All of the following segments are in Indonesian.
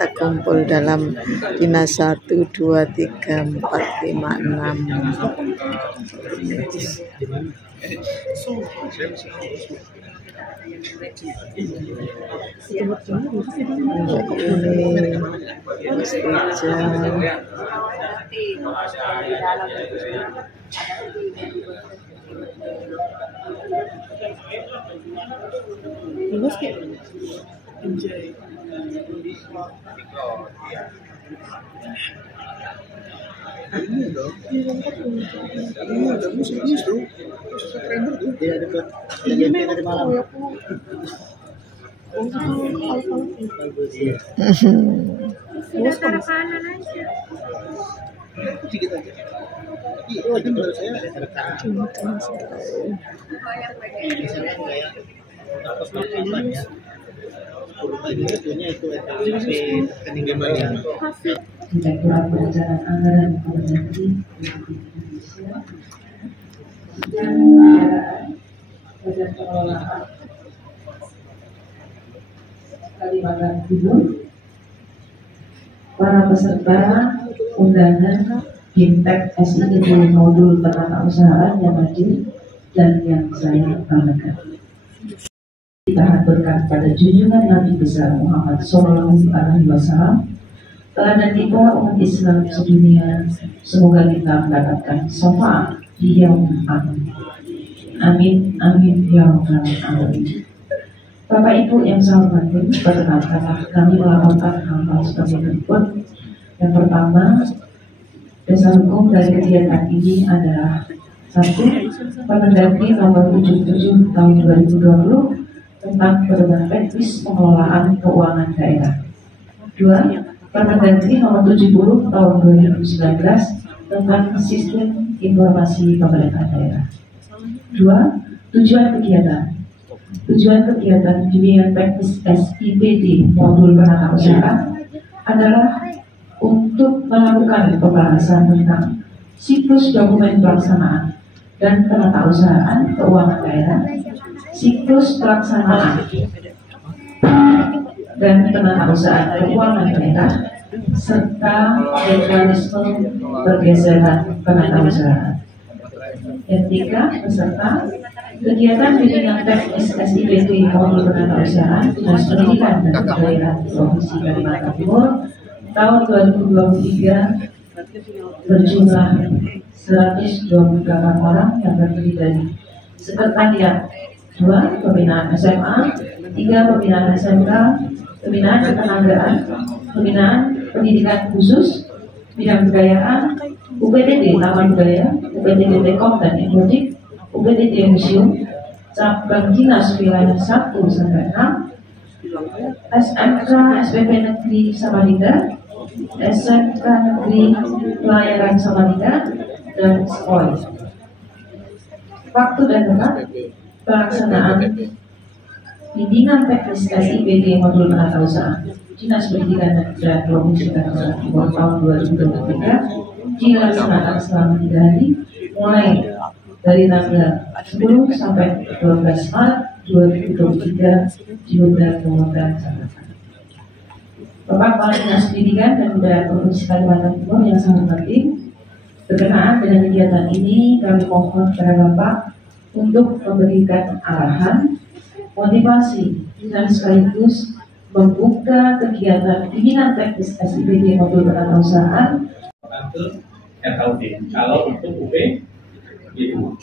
kita kumpul dalam dinas 1, 2, 3, 4, 5, 6. Direktorat Perencanaan Anggaran Kementerian Indonesia dan Badan Pengelolaan Kalimantan Timur, para peserta undangan Bimtek SIP Modul Penatausahaan yang hadir dan yang saya banggakan. Kita haturkan pada junjungan Nabi besar Muhammad SAW, teladan kita umat Islam sedunia, semoga kita mendapatkan syafaat di yaumul akhir. Amin, amin, ya rabbal alamin. Bapak Ibu yang saya hormati, perkenalkanlah kami melaporkan hal-hal sebagai berikut. Yang pertama, dasar hukum dari kegiatan ini adalah 1. Permendagri nomor 77 tahun 2020 tentang pedoman teknis pengelolaan keuangan daerah. 2. Permendagri nomor 70 tahun 2019 tentang sistem informasi pemerintah daerah. 2. Tujuan kegiatan bimbingan teknis SIPD Modul Penatausahaan adalah untuk melakukan pembahasan tentang siklus dokumen pelaksanaan dan penatausahaan keuangan daerah, siklus pelaksanaan dan penatausahaan keuangan daerah, serta mekanisme pergeseran penatausahaan. Yang 3, peserta kegiatan bimbingan teknis SIPD Modul Penatausahaan Dinas Pendidikan dan Kebudayaan Provinsi Kalimantan Timur tahun 2023 berjumlah 128 orang yang terdiri dari sekretariat, 2. Pembinaan SMA, 3. Pembinaan SMK, pembinaan ketenagaan, pembinaan pendidikan khusus, bidang kebudayaan, UPTD Taman Budaya, UPTD Tekom dan Ekodik, UPTD Museum, cabang dinas wilayah 1 sampai 6, SMK SPP Negeri Samarinda, SMK Negeri Pelayaran Samarinda, dan sekolah. Waktu dan tempat pelaksanaan bimbingan teknis SIPD Modul Penatausahaan Dinas Pendidikan dan Kebudayaan Provinsi Kalimantan Timur tahun 2023 dilaksanakan selama 3 hari, mulai dari tanggal 10 sampai 12 Maret 2023 di Hotel Kementerian Jakarta. Bapak Kepala Dinas Pendidikan dan Kebudayaan Provinsi Kalimantan Timur yang saya hormati, berkenaan dengan kegiatan ini kami mohon kepada Bapak untuk memberikan arahan, motivasi, dan sekaligus membuka kegiatan bimbingan teknis SIPD Modul Penatausahaan RKUD. Kalau untuk UP gitu.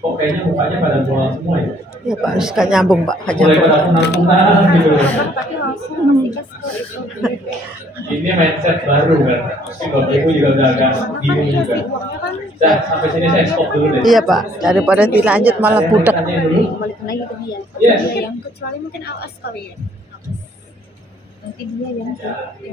Kok kayaknya mukanya pada mual semua ya? Ya Pak, suka nyambung Pak. Mulai pada punah-punah gitu. Ini mindset baru kan. Pasti Bapak Ibu juga udah agak bingung juga. Nah, sampai sini saya stop dulu deh. Iya Pak, daripada dilanjut malah budak. Balik lagi ke dia. Yes. Yang kecuali mungkin AOS kali ya. Nanti dia yang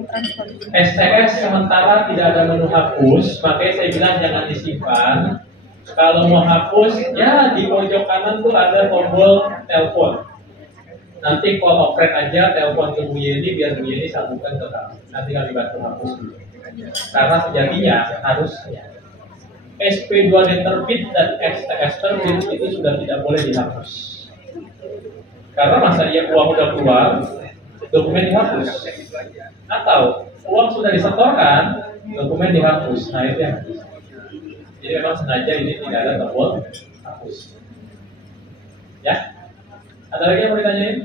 transfer. STS sementara tidak ada menu hapus, makanya saya bilang jangan disimpan. Kalau mau hapus, ya di pojok kanan tuh ada tombol telepon. Nanti call operate aja, telepon ke Bu Yeni biar Bu Yeni sambungkan ke kami. Nanti kami bantu hapus dulu. Karena sejatinya harusnya SP2D terbit dan STS terbit itu sudah tidak boleh dihapus. Karena masa dia uang udah keluar, dokumen dihapus. Atau uang sudah disetorkan, dokumen dihapus. Nah itu yang hapus. Jadi memang sengaja ini tidak ada tombol hapus. Ya, ada lagi yang mau ditanyain?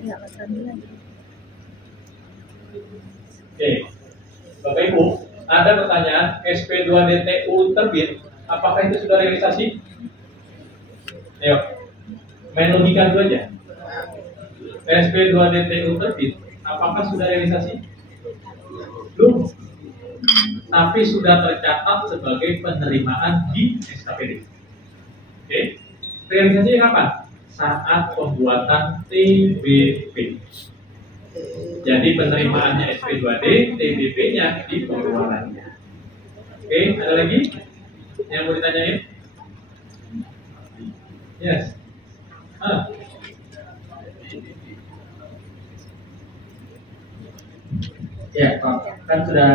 Nggak pesan lagi. Oke, Bapak Ibu, ada pertanyaan SP2DTU terbit, apakah itu sudah realisasi? Ayo, main logika dulu aja. SP2DTU terbit, apakah sudah realisasi? Belum, tapi sudah tercatat sebagai penerimaan di SKPD. Oke, realisasinya kapan? Saat pembuatan TBP. Jadi penerimaannya SP2D, TBP-nya di pengeluarannya. Oke, ada lagi yang mau ditanyain? Yes. Ya, Pak, kan sudah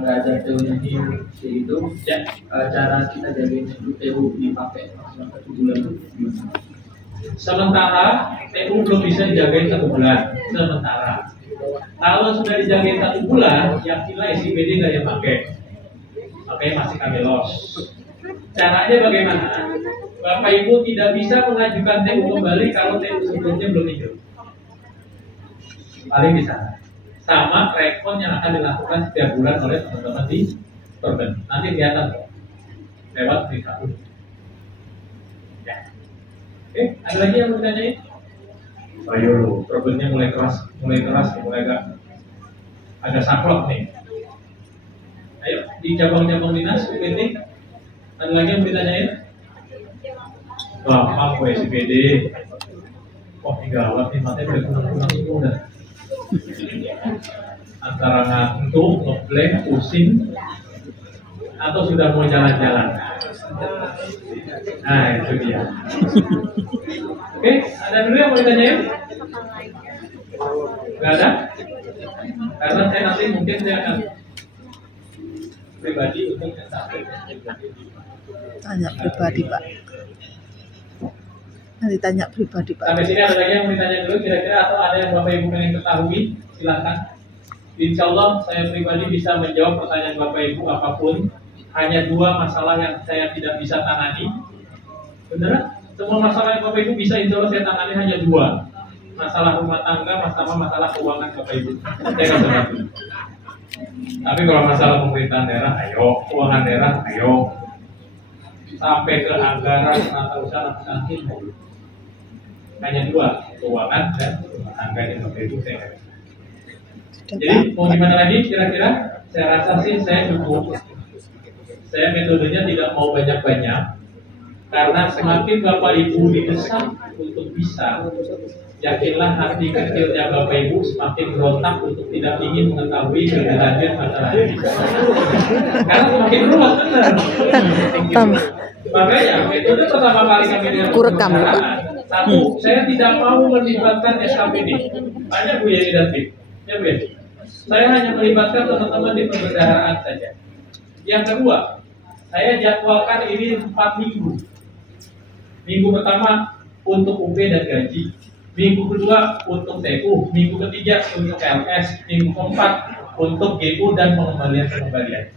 nggak ada teori itu. Ya, cara kita jagain TU dipakai selama 1 bulan itu gimana? Sementara TU belum bisa dijagain 1 bulan. Sementara kalau sudah dijagain 1 bulan, yakinlah SIPD nggak yang pakai. Makanya masih kami los. Caranya bagaimana? Bapak Ibu tidak bisa mengajukan TU kembali kalau TU sebelumnya belum hijau. Paling bisa. Sama rekon yang akan dilakukan setiap bulan oleh teman-teman di Perben. Nanti kelihatan lewat berita. Ya. Oke, ada lagi yang mau ditanyain? Ayo, Perbennya mulai keras, mulai agak saklek nih. Ayo, di cabang-cabang dinas UPT, ada lagi yang mau ditanyain? Wah, maaf SPD. Wah, gawat nih, matanya udah kunang-kunang semua udah. Antara ngantuk, ngeblank, pusing, atau sudah mau jalan-jalan. Nah, itu dia. Oke, ada dulu yang mau ditanyain? Gak ada? Karena saya nanti mungkin saya akan pribadi untuk yang satu. Tanya pribadi, Pak. Nanti tanya pribadi, Pak. Sampai sini ada lagi yang mau ditanya dulu kira-kira, atau ada yang Bapak Ibu ingin ketahui? Silakan. Insya Allah saya pribadi bisa menjawab pertanyaan Bapak Ibu apapun. Hanya 2 masalah yang saya tidak bisa tangani. Beneran? Semua masalah yang Bapak Ibu bisa insya Allah saya tangani hanya 2. Masalah rumah tangga, masalah keuangan Bapak Ibu. Saya akan bantu. Tapi kalau masalah pemerintahan daerah, ayo. Keuangan daerah, ayo. Sampai ke anggaran penata usaha nanti. Hanya 2, keuangan dan rumah tangga yang Bapak Ibu saya nggak bisa. Jadi mau gimana lagi kira-kira? Saya rasa sih saya cukup. Saya metodenya tidak mau banyak-banyak, karena semakin Bapak Ibu didesak untuk bisa, yakinlah hati kecilnya Bapak Ibu semakin berontak untuk tidak ingin mengetahui kelanjutan masalah ini. Karena semakin ruwet benar. Makanya metode pertama kali kami Kurekam, Pak. 1, saya tidak mau melibatkan SKPD. Banyak Bu Yeni dan Tim. Ya Bu Yeni. Saya hanya melibatkan teman-teman di perbendaharaan saja. Yang kedua, saya jadwalkan ini 4 minggu. Minggu pertama untuk UP dan gaji. Minggu kedua untuk TU. Minggu ketiga untuk LS. Minggu keempat untuk GU dan pengembalian.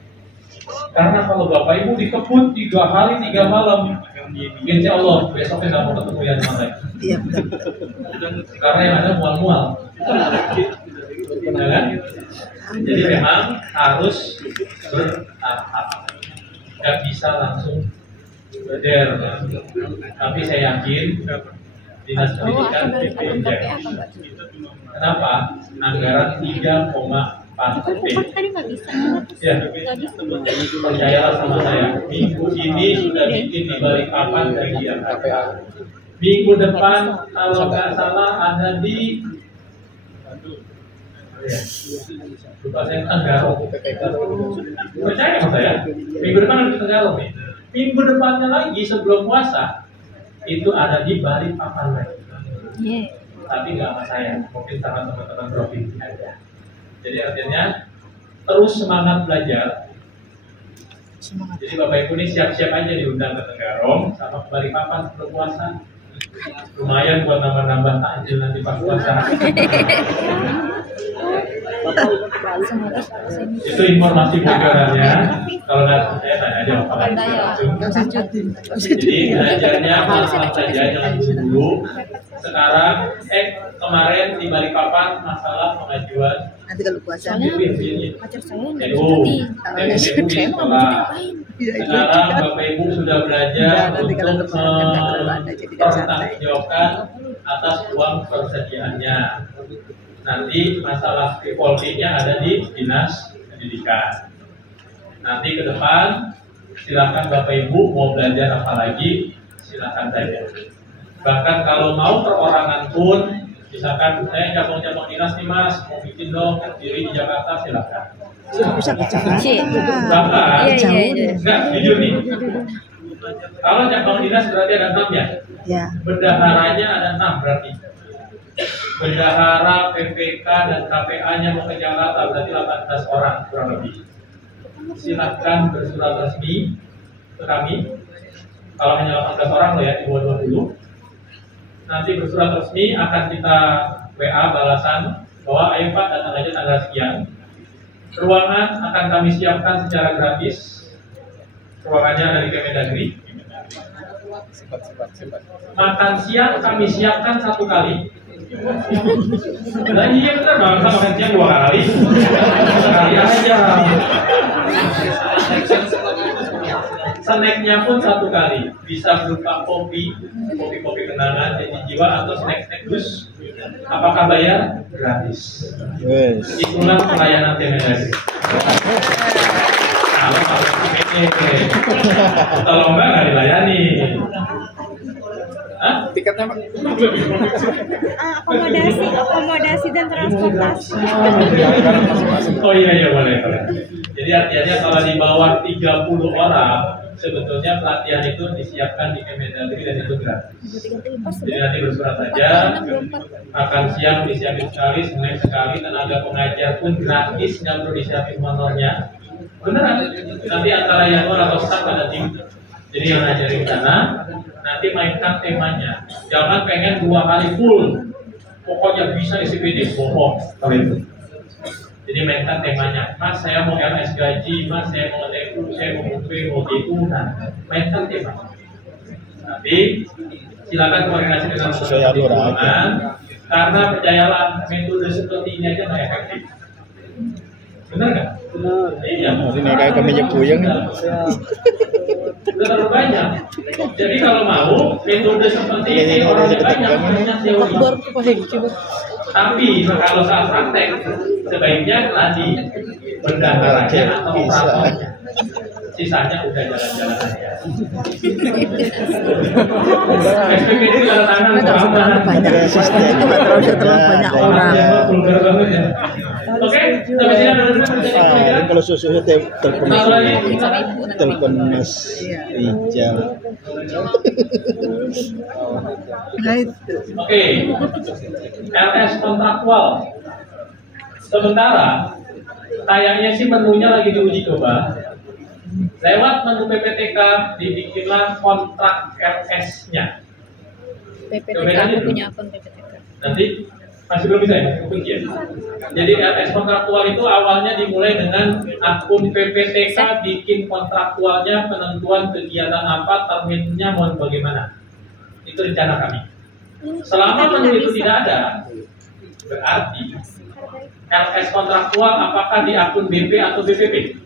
Karena kalau Bapak Ibu dikebut 3 hari 3 malam, insya Allah besoknya nggak mau ketemu yang lain. Iya, betul. Karena yang ada mual-mual. Ya kan? Jadi memang harus bertahap. Nggak bisa langsung beder. Tapi saya yakin Dinas Pendidikan BPJ. Kenapa? Anggaran 3,4 T. Tadi nggak bisa. Ya, percayalah sama saya. Minggu ini sudah bikin di Balikpapan bagian KPA. Minggu depan kalau nggak salah ada di lupa saya Tenggarong. Percaya sama saya. Minggu depan ada di Tenggarong nih. Minggu depannya lagi sebelum puasa itu ada di Balikpapan lagi. Tapi nggak sama saya, mungkin sama teman-teman provinsi aja. Jadi artinya terus semangat belajar. Jadi Bapak Ibu ini siap-siap aja diundang ke Tenggarong sama ke Balikpapan sebelum puasa. Lumayan buat nambah-nambah takjil nanti pas puasa. Itu informasi bocorannya. Kalau nggak percaya tanya aja Bapak langsung. Jadi belajarnya apa saja jangan dulu. Sekarang kemarin di Balikpapan masalah pengajuan. Nanti kalau puasa. Pacar saya Sekarang Bapak Ibu sudah belajar untuk mempertanggungjawabkan atas uang persediaannya. Nanti masalah defaultingnya ada di Dinas Pendidikan. Nanti ke depan silakan Bapak Ibu mau belajar apa lagi silakan saja. Bahkan kalau mau perorangan pun, misalkan saya cabang-cabang dinas nih Mas, mau bikin dong diri di Jakarta silakan. Bisa ke Jakarta. Bahkan enggak jujur nih. Kalau cabang dinas berarti ada 6 ya? Ya. Bendaharanya ada 6 berarti. Bendahara, PPK, dan KPA-nya mau ke Jakarta berarti 18 orang kurang lebih. Silakan bersurat resmi ke kami. Kalau hanya 18 orang loh ya, di bawah 20. Nanti bersurat resmi akan kita WA balasan bahwa ayo Pak datang aja tanggal sekian. Ruangan akan kami siapkan secara gratis. Ruangannya ada di Kemendagri. Makan siang kami siapkan 1 kali. Nah iya benar bang, sama makan siang 2 kali. Sekali aja. Snacknya pun 1 kali. Bisa berupa kopi kenangan, janji jiwa, atau snack dus. Apakah bayar? Gratis. Itulah pelayanan Kemendagri. Kalau enggak nggak dilayani. Tiketnya Pak? Akomodasi dan transportasi. Oh iya boleh. Jadi artinya kalau di bawah 30 orang sebetulnya pelatihan itu disiapkan di Kemendagri dan itu gratis. Jadi nanti bersurat saja, makan siang disiapin sekali, snack sekali, tenaga pengajar pun gratis, nggak perlu disiapin honornya. Beneran, nanti antara Januar atau staff ada tim. Jadi yang ngajarin sana, nanti mainkan temanya. Jangan pengen 2 hari full, pokoknya bisa isi PD, bohong kalau itu. Jadi mainkan temanya. Mas saya mau RS gaji, Mas saya mau TU, saya mau UP, mau DU. Nah, mainkan tema. Nanti silakan koordinasi dengan keuangan. Karena percayalah metode seperti ini aja nggak efektif. Benar nggak? Benar. Iya. Ini kayak kemeja puyeng. Sudah terlalu banyak. Jadi kalau mau metode seperti ini orangnya banyak, hanya teori. Tapi kalau saat praktek sebaiknya tadi bendaharanya atau operatornya. Sisanya udah jalan-jalan aja. SPPD tanda tangan terlalu banyak. Itu nggak terlalu banyak orang. Oke, sampai sini ada kalau susunya telepon Mas Rijal. Nah itu. Oke, LS kontraktual. Sementara kayaknya sih menunya lagi diuji coba. Lewat menu PPTK dibikinlah kontrak LS-nya. PPTK aku punya akun PPTK. Nanti masih belum bisa ya, kunci ya. Jadi LS kontraktual itu awalnya dimulai dengan akun PPTK, bikin kontraktualnya, penentuan kegiatan apa, terminnya mau bagaimana. Itu rencana kami. Selama menu itu tidak ada, berarti LS kontraktual apakah di akun BP atau BPP?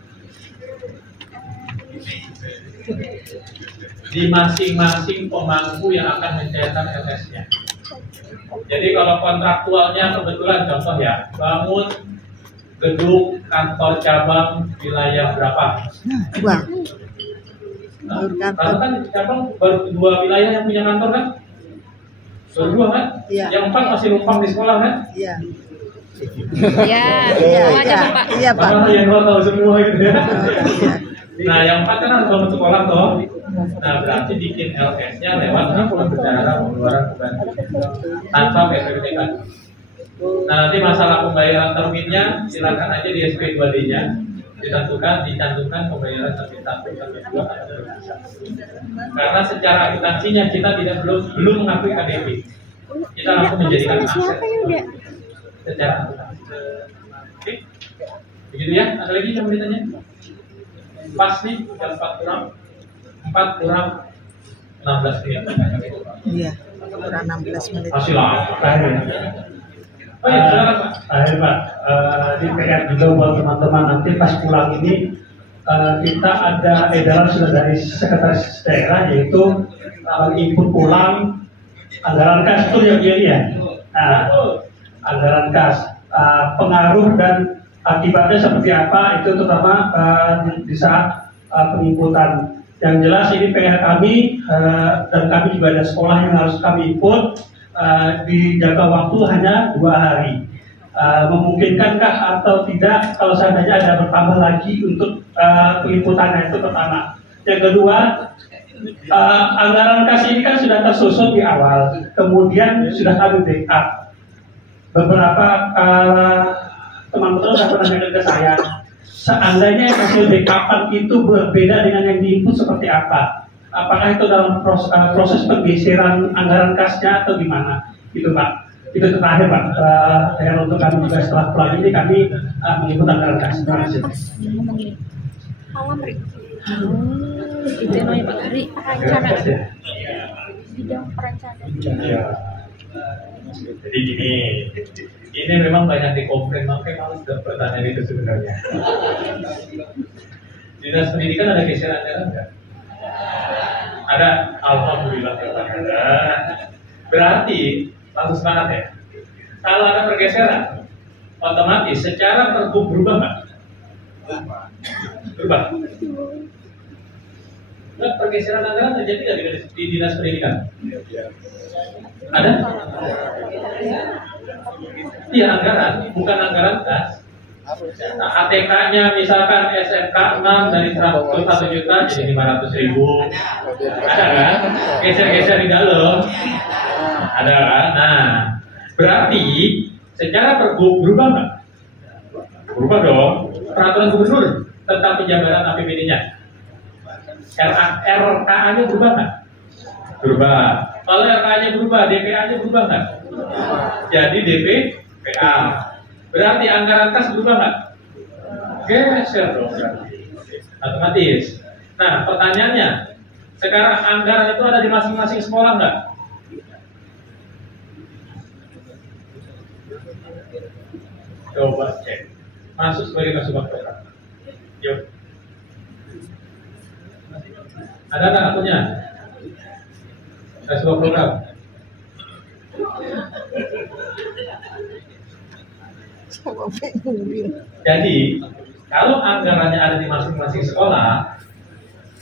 Di masing-masing pemangku yang akan mencairkan LS-nya. Jadi kalau kontraktualnya kebetulan contoh ya, bangun gedung kantor cabang wilayah berapa? Karena kan cabang baru 2 wilayah yang punya kantor kan? Baru 2 kan? Iya. Yang 4 masih numpang di sekolah kan? Iya. Iya, Pak. Karena yang lo tahu semua gitu ya. Nah, yang 4 kan harus bangun sekolah toh. Nah, berarti bikin LS-nya lewat akun bendahara pengeluaran pembantu tanpa PPTK. Nah, nanti masalah pembayaran terminnya silakan aja di SP2D-nya. dicantumkan pembayaran sampai 1 sampai 2 atau 2. Karena secara akuntansinya kita belum mengakui KDP. Kita langsung menjadikan aset. Secara akuntansi. Oke. Begitu ya. Ada lagi yang mau ditanya? Pas nih, jam 4 kurang 16 menit. Iya, kurang 16 menit. Masih lama. Oh iya, silakan Pak. Akhir Pak, di PR juga buat teman-teman nanti pas pulang ini kita ada edaran sudah dari sekretaris daerah yaitu input pulang anggaran kas itu ya. Nah, anggaran kas pengaruh dan akibatnya seperti apa itu terutama di saat penginputan. Yang jelas ini PR kami dan kami juga ada sekolah yang harus kami input di jangka waktu hanya 2 hari. Memungkinkankah atau tidak kalau seandainya ada bertambah lagi untuk penginputannya, itu pertama. Yang kedua, anggaran kas ini kan sudah tersusun di awal, kemudian sudah kami backup. Beberapa teman-teman sudah pernah ke saya, seandainya hasil backupan itu berbeda dengan yang di-input seperti apa? Apakah itu dalam proses penggeseran anggaran kasnya atau gimana? Gitu Pak. Itu terakhir Pak. Dan untuk kami juga setelah pulang ini kami menginput anggaran kas. Terima kasih. Itu namanya Pak Hari, perencanaan. Bidang perencanaan. Ya. Jadi gini, ini memang banyak dikomplain, makanya males pertanyaan itu sebenarnya. Dinas pendidikan ada geseran anggaran nggak? Ada, alhamdulillah ada. Berarti langsung semangat ya. Kalau ada pergeseran, otomatis secara pergub berubah nggak? Berubah. Nah, pergeseran anggaran terjadi nggak di dinas pendidikan? Ada? Iya anggaran, bukan anggaran kas. Nah, ATK-nya misalkan SMK 6 dari 101 juta jadi 500.000. Ada kan? Geser-geser di dalam. Ada kan? Nah, berarti secara pergub berubah nggak? Berubah dong. Peraturan gubernur tentang penjabaran APBD-nya. RKA-nya berubah nggak? Berubah. Kalau RKA-nya berubah, DPA-nya berubah nggak? Jadi DPA. Berarti anggaran kas berubah nggak? Geser dong berarti. Otomatis. Nah pertanyaannya, sekarang anggaran itu ada di masing-masing sekolah nggak? Coba cek. Masuk sebagai masuk program. Yuk. Ada nggak akunnya? Sebuah program. Jadi kalau anggarannya ada di masing-masing sekolah,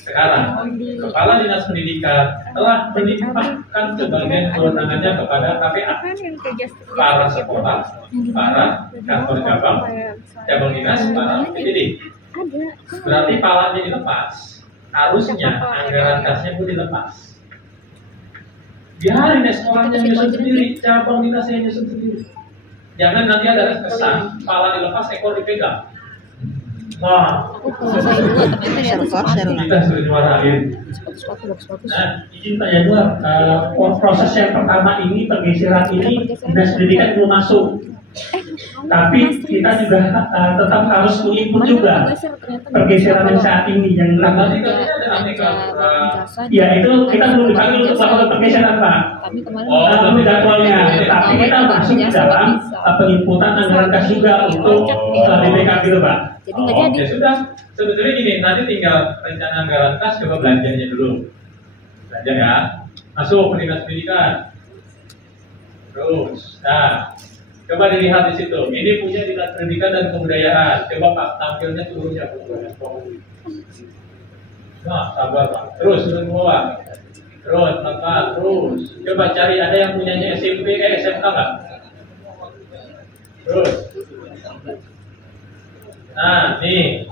sekarang Kepala Dinas Pendidikan telah melimpahkan sebagian kewenangannya kepada KPA, para sekolah, para kantor cabang dinas, para PDD. Berarti palanya dilepas, harusnya anggaran kasnya pun dilepas. Biarin sekolahnya nyusun sendiri, cabang dinasnya nyusun sendiri. Jangan nanti ada kesan, kepala dilepas, ekor dipegang. Wah, kita sudah dimarahin. Nah, izin tanya dua, proses yang pertama ini, pergeseran ini, dinas pendidikan belum masuk. Tapi kita juga tetap harus menginput juga pergeseran yang saat ini yang tadi katanya ada aneka. Ya itu kita belum dipanggil untuk melakukan pergeseran Pak. Belum jadwalnya, tapi kita masuk di dalam penginputan anggaran kas juga untuk DPK gitu Pak. Jadi nggak jadi. Ya sudah, sebetulnya gini, nanti tinggal rencana anggaran kas coba belanjanya dulu. Belanja ya, masuk ke dinas pendidikan. Terus, nah. Coba dilihat di situ. Ini punya dinas pendidikan dan kebudayaan. Coba Pak tampilnya seluruhnya. Nah, sabar Pak. Terus turun ke bawah. Terus, tekan, terus. Coba cari ada yang punyanya SMP, SMK nggak? Terus. Nah, nih.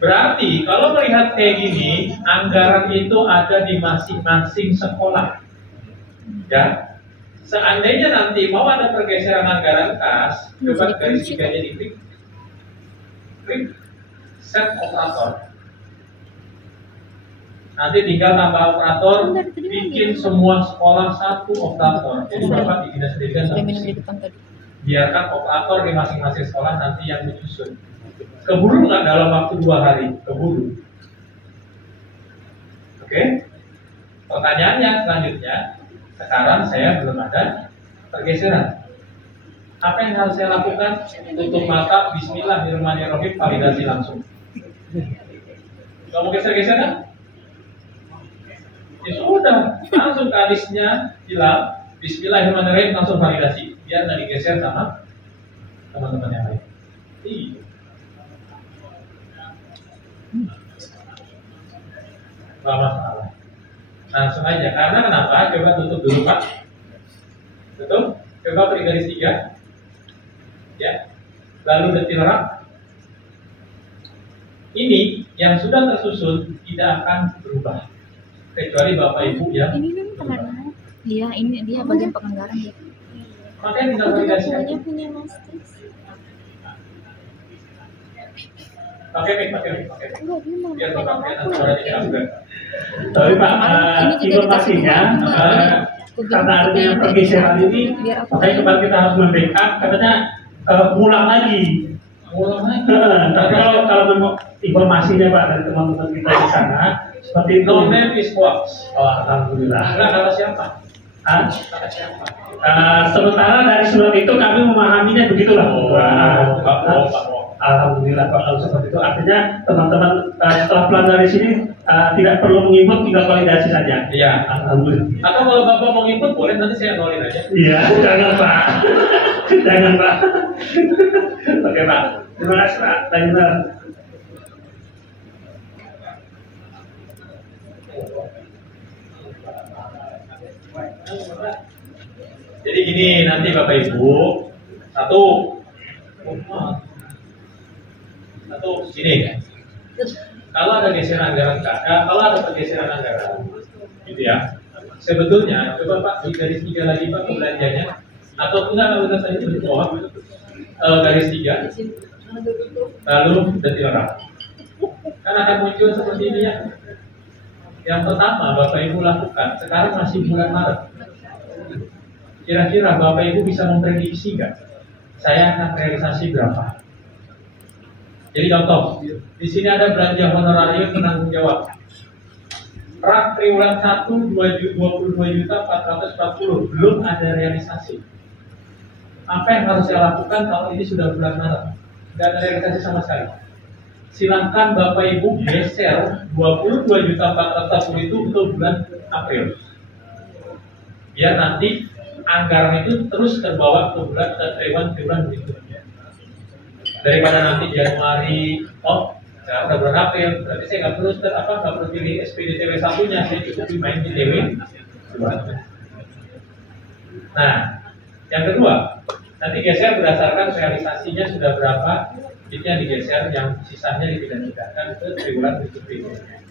Berarti kalau melihat kayak gini, anggaran itu ada di masing-masing sekolah. Ya. Seandainya nanti mau ada pergeseran anggaran kas, coba garis tiganya diklik. Klik. set operator. Nanti tinggal tambah operator, bikin semua sekolah satu operator. Jadi Bapak di dinas pendidikan biarkan operator di masing-masing sekolah nanti yang menyusun. Keburu nggak dalam waktu 2 hari? Keburu. Oke? Pertanyaannya selanjutnya, sekarang saya belum ada pergeseran. Apa yang harus saya lakukan? Tutup mata, bismillahirrahmanirrahim, validasi langsung. Nggak mau geser-geser kan? Ya sudah, langsung ke alisnya hilang, bismillahirrahmanirrahim, langsung validasi. Biar nggak digeser sama teman-teman yang lain. Iya. Nggak masalah. Langsung aja. Karena kenapa? Coba tutup dulu Pak. Tutup. Coba beri garis 3. Ya. Lalu detil rak. Ini yang sudah tersusun tidak akan berubah. Kecuali Bapak Ibu ya. Ini memang pengarang. Iya, ini dia bagian penganggaran ya. Makanya tinggal validasi. Punya Mas Kris. Pakai mic. Enggak, dia mau Biar Bapak pakai lihat suaranya tidak juga. Tapi Pak, Ini juga informasinya karena adanya pergeseran ini, makanya kemarin kita harus membackup, katanya pulang lagi. Ulang lagi. Tapi kalau memang informasinya Pak dari teman-teman kita di sana seperti itu. No name is box. Oh, alhamdulillah. Enggak kata siapa? Hah? Kata siapa? Sementara dari surat itu kami memahaminya begitulah. Pak. Alhamdulillah Pak, kalau seperti itu artinya teman-teman setelah pulang dari sini tidak perlu menginput, tinggal validasi saja. Iya. Alhamdulillah. Atau kalau Bapak mau input boleh, nanti saya nolin aja. Iya, jangan Pak. Jangan Pak. Oke Pak. Terima kasih Pak. Terima. Jadi gini nanti Bapak Ibu, satu gini. Kalau ada geseran anggaran, kalau ada pergeseran anggaran, gitu ya. Sebetulnya coba Pak di garis 3 lagi Pak belanjanya, atau enggak udah saya di bawah garis 3, lalu detil rak. Kan akan muncul seperti ini ya. Yang pertama Bapak Ibu lakukan, sekarang masih bulan Maret. Kira-kira Bapak Ibu bisa memprediksi nggak? Saya akan realisasi berapa? Jadi contoh, di sini ada belanja honorarium penanggung jawab. Rak triwulan 1 22.440 belum ada realisasi. Apa yang harus saya lakukan kalau ini sudah bulan Maret? Tidak ada realisasi sama sekali. Silakan Bapak Ibu geser 22.440 itu untuk bulan April. Biar nanti anggaran itu terus terbawa ke triwulan berikutnya. Daripada nanti Januari, saya udah bulan April, berarti saya nggak perlu pilih SPDTW satunya, saya cukup main di TW. Nah, yang kedua, nanti geser berdasarkan realisasinya sudah berapa, itu yang digeser, yang sisanya dipindah-pindahkan ke triwulan berikutnya.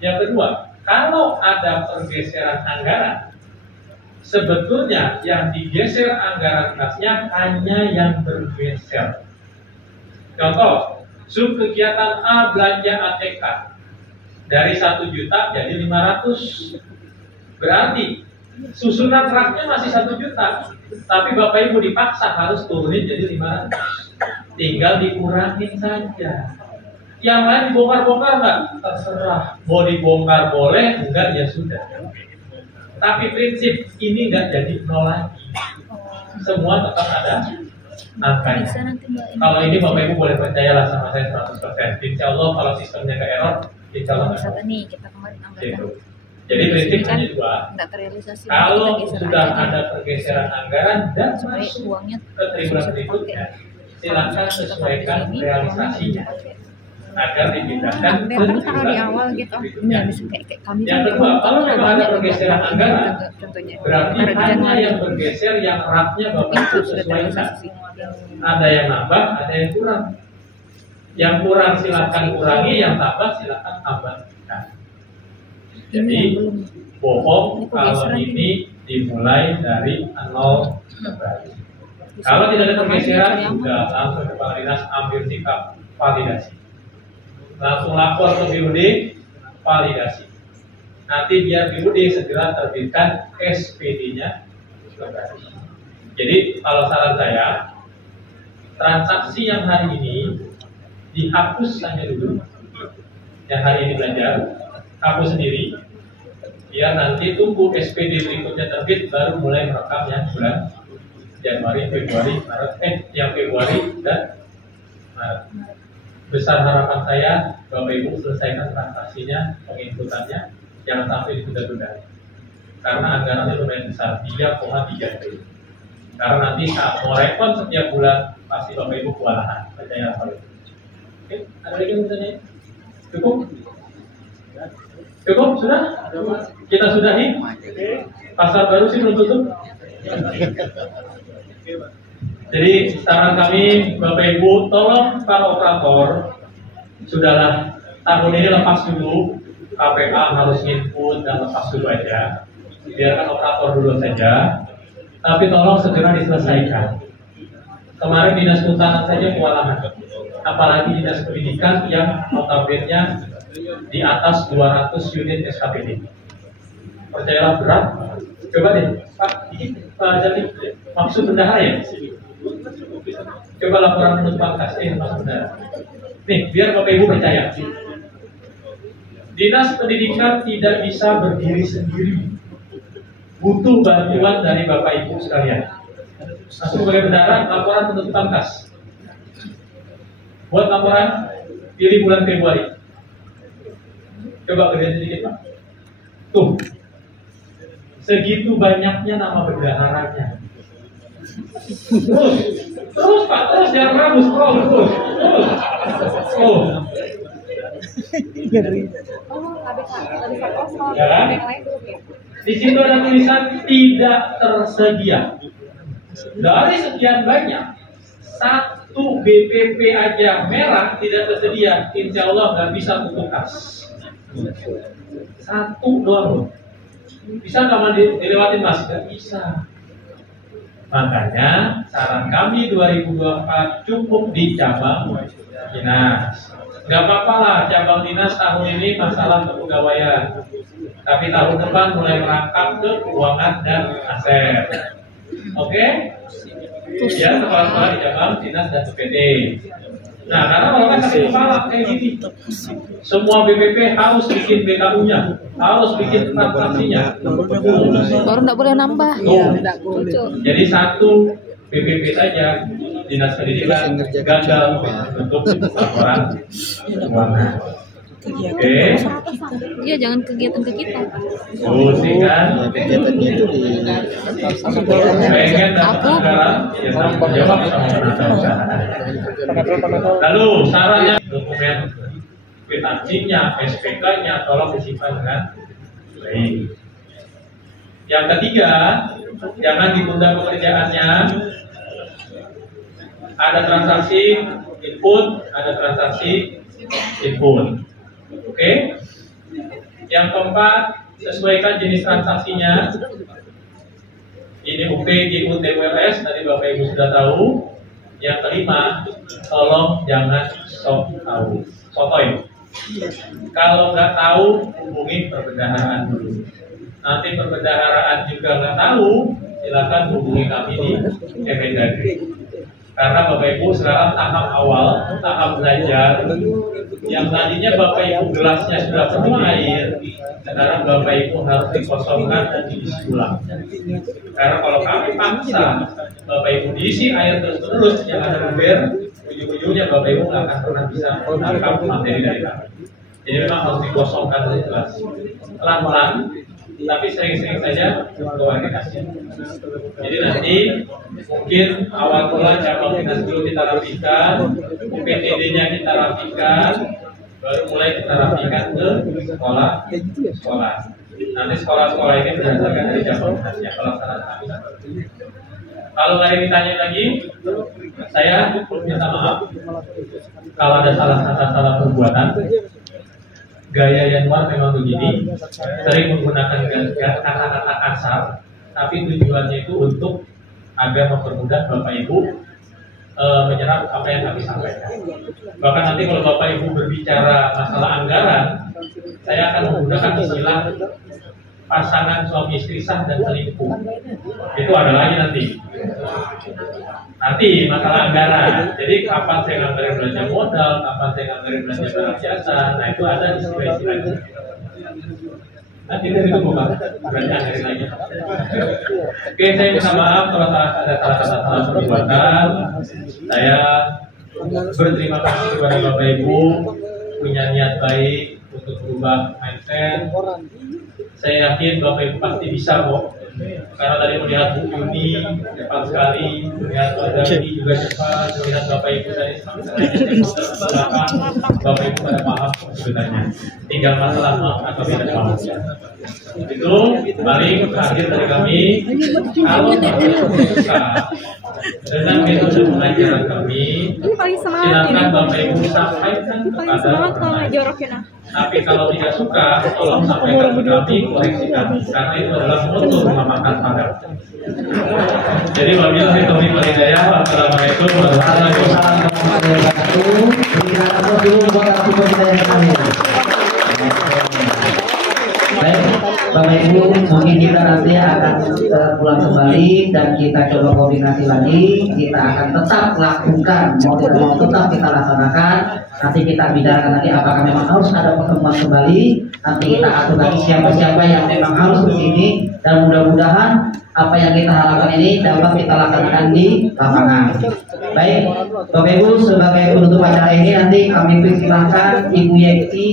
Yang kedua, kalau ada pergeseran anggaran, sebetulnya yang digeser anggaran kasnya hanya yang bergeser. Contoh, sub kegiatan A belanja ATK dari 1 juta jadi 500. Berarti susunan raknya masih 1 juta, tapi Bapak Ibu dipaksa harus turunin jadi 500. Tinggal dikurangin saja. Yang lain dibongkar-bongkar nggak? Terserah. Mau dibongkar boleh, enggak ya sudah. Tapi prinsip ini nggak jadi nol lagi. Semua tetap ada angkanya. Kalau ini Bapak Ibu boleh percayalah sama saya 100%. Insya Allah kalau sistemnya ke error, insya Allah nggak. Nih kita kemarin anggaran. Jadi prinsip hanya dua. Kalau sudah ada pergeseran anggaran dan masuk ke triwulan berikutnya, silakan sesuaikan realisasinya agar dipindahkan ke triwulan gitu. berikutnya. Yang kedua, kalau memang ada pergeseran anggaran, berarti hanya yang bergeser yang raknya Bapak Ibu sesuaikan. Ada yang nambah, ada yang kurang. Yang kurang silakan kurangi, yang tambah silakan tambahkan. Jadi bohong kalau ini dimulai dari 0 kembali. Kalau tidak ada pergeseran, sudah langsung kepala dinas ambil sikap validasi. langsung lapor ke BUD, validasi. Nanti biar BUD segera terbitkan SPD-nya. Jadi kalau saran saya, transaksi yang hari ini dihapus saja dulu, yang hari ini belajar, hapus sendiri, biar nanti tunggu SPD berikutnya terbit, baru mulai merekam yang bulan Januari, Februari, Maret, yang Februari dan Maret. Besar harapan saya, Bapak Ibu selesaikan transaksinya, penginputannya, jangan sampai ditunda-tunda. Karena anggarannya lumayan besar, 3,3 triliun. Karena nanti saat mau rekon setiap bulan, pasti Bapak Ibu kewalahan. Percaya apa itu? Oke, ada lagi yang bertanya? Cukup? Cukup? Sudah? Kita sudahi? Pasar baru sih belum tutup. Jadi saran kami Bapak Ibu, tolong para operator, sudahlah tahun ini lepas dulu, KPA harus input dan lepas dulu aja. Biarkan operator dulu saja, tapi tolong segera diselesaikan. Kemarin dinas kehutanan saja kewalahan, apalagi dinas pendidikan yang notabene di atas 200 unit SKPD. Percayalah berat. Coba deh, Pak Jati, maksud bendahara ya? Coba laporan penutupan kasih maksud bendahara. Nih, biar Bapak Ibu percaya. Dinas pendidikan tidak bisa berdiri sendiri. Butuh bantuan dari Bapak Ibu sekalian. Langsung sebagai bendahara, laporan penutupan kas. Buat laporan pilih bulan Februari. Coba gedein sedikit Pak. Tuh, segitu banyaknya nama bendaharanya. Terus Pak, terus jangan ragu, scroll terus. Ya kan? Di situ ada tulisan tidak tersedia. Dari sekian banyak, satu BPP aja merah tidak tersedia, insya Allah nggak bisa tutup kas. Satu doang. Bisa nggak dilewatin Mas? Nggak bisa. Makanya saran kami 2024 cukup di cabang dinas. Nggak apa-apa lah cabang dinas tahun ini masalah kepegawaian. Tapi tahun depan mulai merangkap ke keuangan dan aset. Oke? Ya, sekolah-sekolah di cabang dinas dan SPD. Nah, karena kalau kan kasih kepala kayak gini, semua BPP harus bikin BKU-nya, harus bikin transaksinya. Baru nggak boleh nambah. Jadi satu BPP saja dinas pendidikan gagal untuk laporan keuangan. Oke. Iya, jangan kegiatan ke kita. Sih kan? Kegiatannya itu di pengen dapat anggaran, ya tanggung jawab sama perusahaan. Lalu sarannya dokumen kwitansinya, SPK-nya tolong disimpan dengan baik. Yang ketiga, jangan ditunda pekerjaannya. Ada transaksi input, ada transaksi input. Oke. Yang keempat, sesuaikan jenis transaksinya. Ini UP, GU, TWLS, tadi Bapak Ibu sudah tahu. Yang kelima, tolong jangan sok tahu, sotoy. Kalau nggak tahu, hubungi perbendaharaan dulu. Nanti perbendaharaan juga nggak tahu, silakan hubungi kami di Kemendagri. Karena Bapak Ibu sekarang tahap awal, tahap belajar. Yang tadinya Bapak Ibu gelasnya sudah penuh air, sekarang Bapak Ibu harus dikosongkan dan diisi ulang. Karena kalau kami paksa Bapak Ibu diisi air terus-terus yang ada luber, ujung-ujungnya Bapak Ibu nggak akan pernah bisa menangkap materi dari kami. Jadi memang harus dikosongkan dari gelas. Pelan-pelan, tapi sering-sering saja komunikasi. Jadi nanti mungkin awal mula cabang dinas dulu kita rapikan, UPTD-nya kita rapikan, baru mulai kita rapikan ke sekolah. Nanti sekolah-sekolah ini berdasarkan dari cabang dinasnya pelaksanaan kami. Kalau nggak ada yang ditanya lagi, saya minta maaf kalau ada salah perbuatan. Gaya Yanwar memang begini, sering menggunakan kata-kata kasar, tapi tujuannya itu untuk agar mempermudah Bapak Ibu menyerap apa yang kami sampaikan. Bahkan nanti kalau Bapak Ibu berbicara masalah anggaran, saya akan menggunakan istilah pasangan suami istri sah dan selingkuh. Itu ada lagi nanti. Nanti masalah anggaran. Jadi kapan saya nganggarin belanja modal, kapan saya nganggarin belanja barang jasa, nah itu ada istilah-istilahnya. Nanti itu bukan berarti anggarin lagi. Oke, saya minta maaf kalau ada salah perbuatan. Saya berterima kasih kepada Bapak Ibu punya niat baik untuk berubah mindset. Saya yakin Bapak Ibu pasti bisa kok. Karena tadi melihat Bu Yuni cepat sekali, melihat Pak Dani juga cepat, melihat Bapak Ibu tadi silakan Bapak Ibu pada paham sebenarnya. Tinggal masalah maaf atau tidak paham. Itu paling terakhir dari kami. Kalau Bapak Ibu suka dengan metode pengajaran kami, silakan Bapak Ibu sampaikan kepada orang lain. Tapi kalau tidak suka, tolong sampaikan ke kami, koreksi kami, karena itu adalah motor memakan pagar. Jadi wabillahi taufiq wal hidayah. Wassalamualaikum warahmatullahi wabarakatuh. Baik, Bapak Ibu, mungkin kita nanti akan pulang kembali dan kita coba koordinasi lagi. Kita akan tetap lakukan, mau tidak mau tetap kita laksanakan. Nanti kita bicarakan lagi apakah memang harus ada pertemuan kembali. Nanti kita atur lagi siapa-siapa yang memang harus ke sini, dan mudah-mudahan apa yang kita harapkan ini dapat kita laksanakan di lapangan. Baik, Bapak Ibu, sebagai penutup acara ini nanti kami persilahkan Ibu Yekti